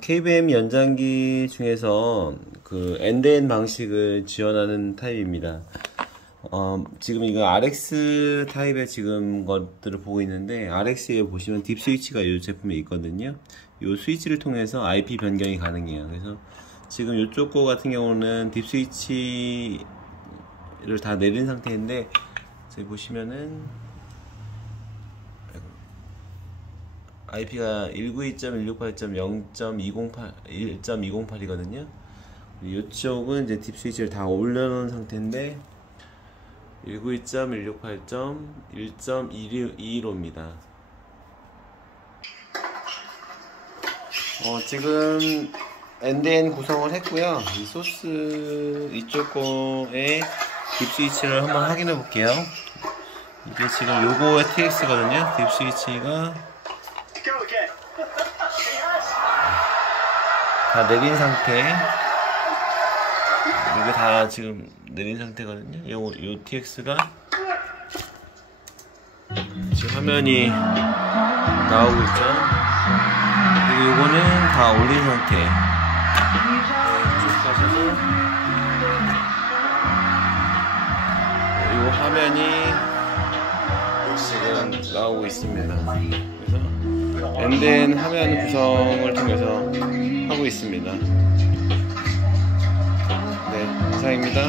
KVM 연장기 중에서 그 엔드엔 방식을 지원하는 타입입니다. 지금 이거 RX 타입의 지금 것들을 보고 있는데, RX에 보시면 딥 스위치가 이 제품에 있거든요. 이 스위치를 통해서 IP 변경이 가능해요. 그래서 지금 이쪽 거 같은 경우는 딥 스위치를 다 내린 상태인데, 여기 보시면은 IP가 192.168.0.208이거든요. 이쪽은 이제 딥 스위치를 다 올려놓은 상태인데 192.168.1.215입니다. 지금 엔드엔 구성을 했고요. 이 소스 이쪽 거에 딥 스위치를 한번 확인해 볼게요. 이게 지금 요거의 TX거든요. 딥 스위치가 다 내린 상태. 이게 다 지금 내린 상태거든요. 요 TX가 지금 화면이 나오고 있죠. 그리고 요거는 다 올린 상태. 쭉 가셔서 요 화면이 지금 나오고 있습니다. 그래서 엔드엔 화면 구성을 통해서 하고 있습니다. 네, 이상입니다.